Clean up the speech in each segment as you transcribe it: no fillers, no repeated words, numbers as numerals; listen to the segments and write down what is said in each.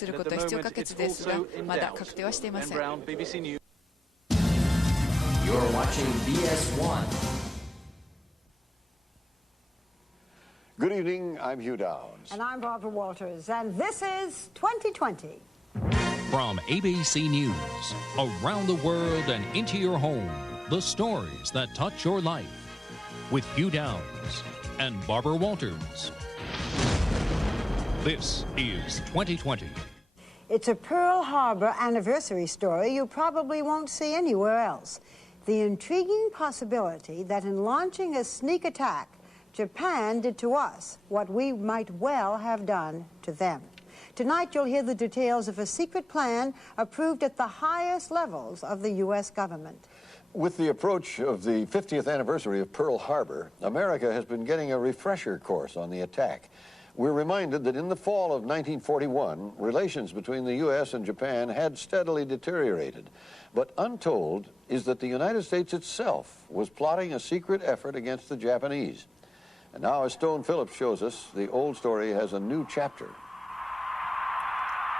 することは必要不可欠ですが、まだ確定はしていません。You're watching BS1. Good evening, I'm Hugh Downs. And I'm Barbara Walters, and this is 2020. From ABC News, around the world and into your home, the stories that touch your life. With Hugh Downs and Barbara Walters. This is 2020. It's a Pearl Harbor anniversary story you probably won't see anywhere else. The intriguing possibility that in launching a sneak attack, Japan did to us what we might well have done to them. Tonight you'll hear the details of a secret plan approved at the highest levels of the U.S. government. With the approach of the 50th anniversary of Pearl Harbor, America has been getting a refresher course on the attack. We're reminded that in the fall of 1941, relations between the U.S. and Japan had steadily deteriorated. But untold is that the United States itself was plotting a secret effort against the Japanese. And now, as Stone Phillips shows us, the old story has a new chapter.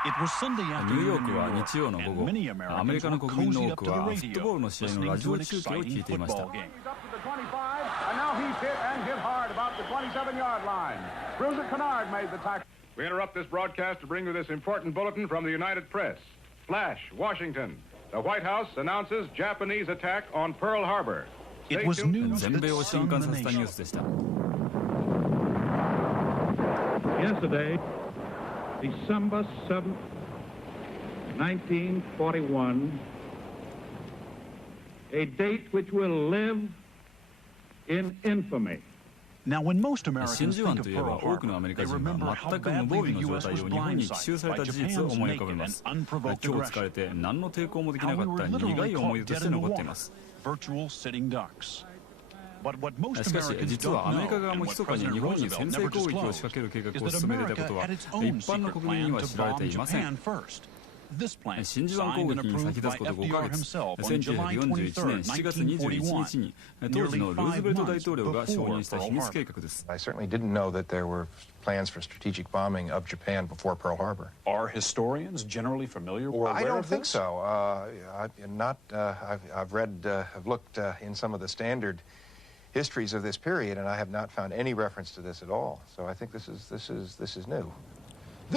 ニューヨークは日曜の午後、アメリカの国民の多くはフットボールの試合のラジオ中継を聞いていました。We interrupt this broadcast to bring you this important bulletin from the United Press. Flash, Washington. The White House announces Japanese attack on Pearl Harbor. 全米を震撼させたニュースでした。Yesterday, December 7th, 1941, a date which will live in infamy. 真珠湾といえば多くのアメリカ人は全く無防備の状態を日本に奇襲された事実を思い浮かべます。今日疲れて何の抵抗もできなかった苦い思い出として残っています。しかし実はアメリカ側も密かに日本に先制攻撃を仕掛ける計画を進めていたことは一般の国民には知られていません。真珠湾攻撃に先立つこと5ヶ月、1941年7月21日に当時のルーズベルト大統領が承認した秘密計画です。I certainly didn't know that there were plans for strategic bombing of Japan before Pearl Harbor. Are historians generally familiar or aware I don't of think this? so. I've read, I've looked in some of the standard histories of this period, and I have not found any reference to this at all. So I think this is new. こ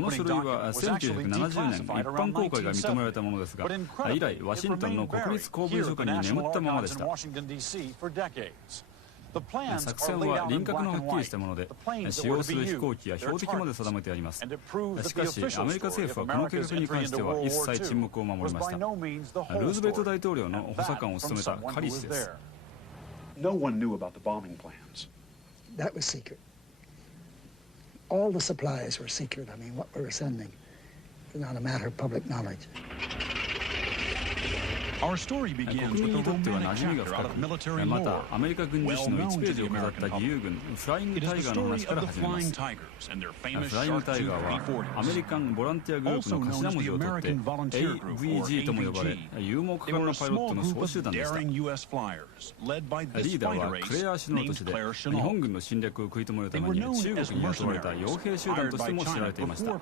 の書類は1970年一般公開が認められたものですが、以来ワシントンの国立公文書館に眠ったままでした。作戦は輪郭のはっきりしたもので、使用する飛行機や標的まで定めてあります。しかしアメリカ政府はこの計画に関しては一切沈黙を守りました。ルーズベルト大統領の補佐官を務めたカリ氏です。No one knew about the bombing plans. That was secret. All the supplies were secret. I mean, what we were sending was not a matter of public knowledge. 国民にとっては馴染みが深く、またアメリカ軍事史の1ページを飾った義勇軍フライングタイガーの話から始めます。フライングタイガーはアメリカンボランティアグループの頭文字を取って AVG とも呼ばれ、勇猛果敢なパイロットの総集団でした。リーダーはクレア・シュノート氏で、日本軍の侵略を食い止めるために中国に雇われた傭兵集団としても知られていました。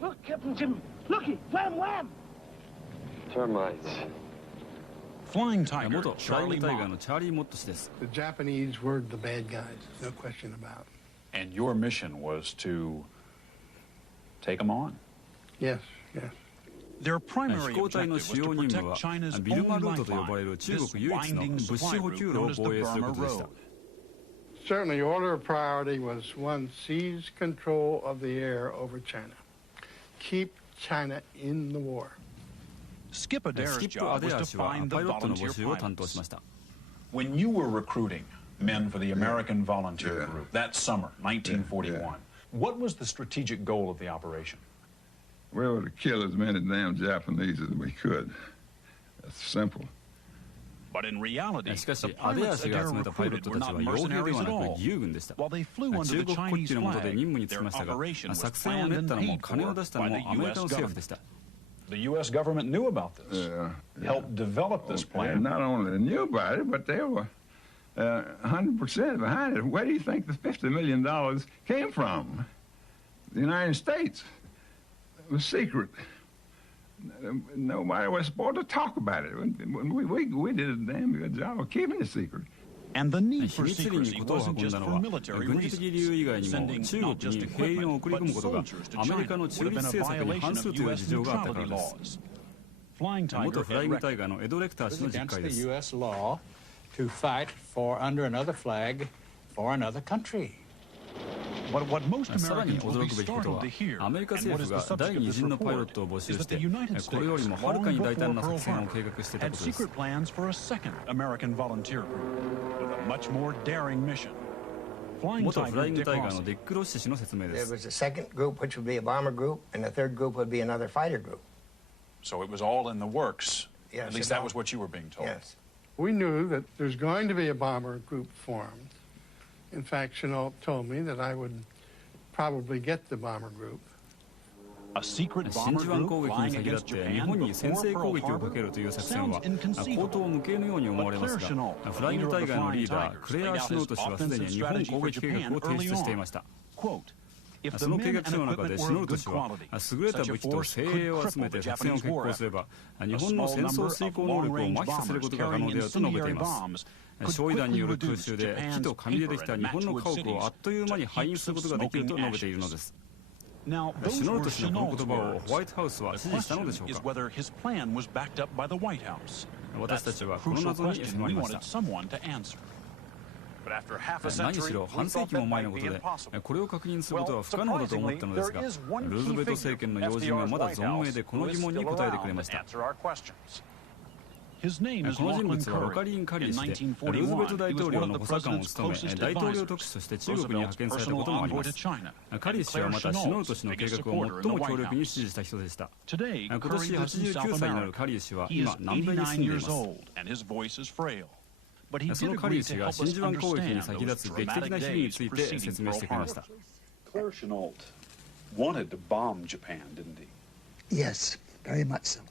Look, Captain Jim. Looky, wham, wham. Termites. 元フライングタイガーのチャーリー・モット氏です。The Japanese were the bad guys, no question about. And your mission was to take them on. Yes, yes. 飛行隊の主要任務はビルマルートと呼ばれる中国唯一の物資補給路を防衛することでした。Certainly, order of priority was one, seize control of the air over China. Keep China in the war. スキップ・アデア氏はパイロットの募集を担当しました。When you were recruiting men for the American volunteer group that summer, 1941, what was the strategic goal of the operation? Well, to kill as many damn Japanese as we could. That's simple. しかし、アデア氏が集めたパイロットたちは傭兵ではなく義勇軍でした。中国国旗の下で任務に就きましたが、作戦を練ったのも金を出したのもアメリカの政府でした。The U.S. government knew about this, helped develop this plan. Not only knew about it, but they were 100% behind it. Where do you think the $50 million came from? The United States. It was secret. Nobody was supposed to talk about it. We did a damn good job of keeping it secret. 秘密裏にことを運んだのは、軍事的理由以外にも中国に兵員を送り込むことがアメリカの中立政策に反するという事情があったからです。元フライングタイガーのエド・レクター氏の実会です。さらに驚くべきことは、アメリカ政府が第2陣のパイロットを募集して、これよりもはるかに大胆な作戦を計画していたことです。元フライングタイガーのディック・ロッシ氏の説明です。So it was all in the works. At least that was what you were being told. Yes. We knew that there's going to be a bomber group formed. In fact, Chennault told me that I would probably get the bomber group. 真珠湾攻撃に先立って日本に先制攻撃をかけるという作戦は荒唐無稽のように思われますが、フライングタイガーのリーダークレア・シノート氏はすでに日本攻撃計画を提出していました。その計画書の中でシノルト氏は優れた武器と精鋭を集めて作戦を決行すれば日本の戦争遂行能力を麻痺させることが可能であると述べています。焼夷弾による空襲で木と紙でできた日本の家屋をあっという間に敗因することができると述べているのです。シノルト氏のこの言葉をホワイトハウスは支持したのでしょうか。私たちはこの謎に迫りました。何しろ半世紀も前のことでこれを確認することは不可能だと思ったのですが、ルーズベルト政権の要人はまだ存命でこの疑問に答えてくれました。この人物はロカリーン・カリー氏でルーズベルト大統領の補佐官を務め大統領特使として中国に派遣されたこともあります。カリー氏はまたシノルト氏の計画を最も強力に支持した人でした。今年89歳になるカリー氏は今南米に住んでいます。そのカリー氏が真珠湾攻撃に先立つ劇的な日々について説明してくれました。Claire Chennault wanted to bomb Japan, didn't he? Yes, very much so.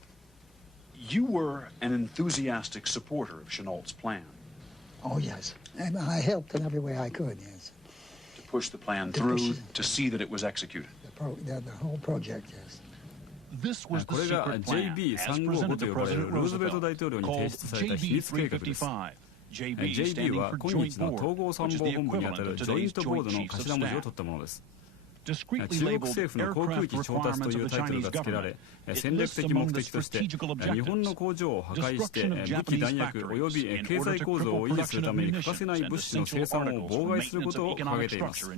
You were an enthusiastic supporter of Chennault's plan. Oh, yes. And I helped in every way I could, yes. To push the plan through, to see that it was executed. The whole project, yes. これが JB355 と呼ばれるルーズベルト大統領に提出された秘密計画です。JB は今日の統合参謀本部にあたるジョイントボードの頭文字を取ったものです。中国政府の航空機調達というタイトルが付けられ、戦略的目的として日本の工場を破壊して武器弾薬及び経済構造を維持するために欠かせない物資の生産を妨害することを掲げています。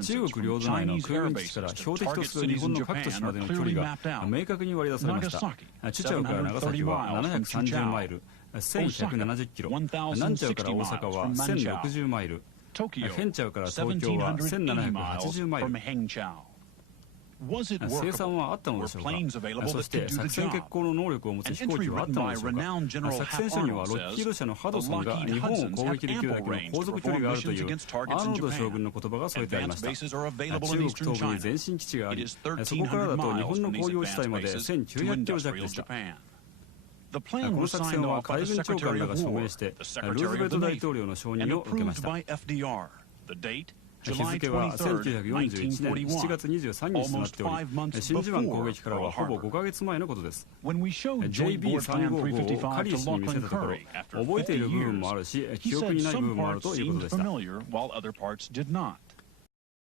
中国領土内の空軍基地から標的とする日本の各都市までの距離が明確に割り出されました。チュチャウから長崎は730マイル、1170キロ、南チャウから大阪は1060マイル、ヘンチャウから東京は1780マイル。生産はあったのでしょうか。そして作戦決行の能力を持つ飛行機はあったのでしょうか。作戦書にはロッキード社のハドソンが日本を攻撃できるだけの航続距離があるというアーノルド将軍の言葉が添えてありました。中国東部に前進基地があり、そこからだと日本の工業地帯まで1900キロ弱でした。この作戦は海軍長官らが署名してルーズベルト大統領の承認を受けました。日付は1941年7月23日となっており、真珠湾攻撃からはほぼ5ヶ月前のことです。JB355 をカリー氏に見せたところ、覚えている部分もあるし記憶にない部分もあるということでした。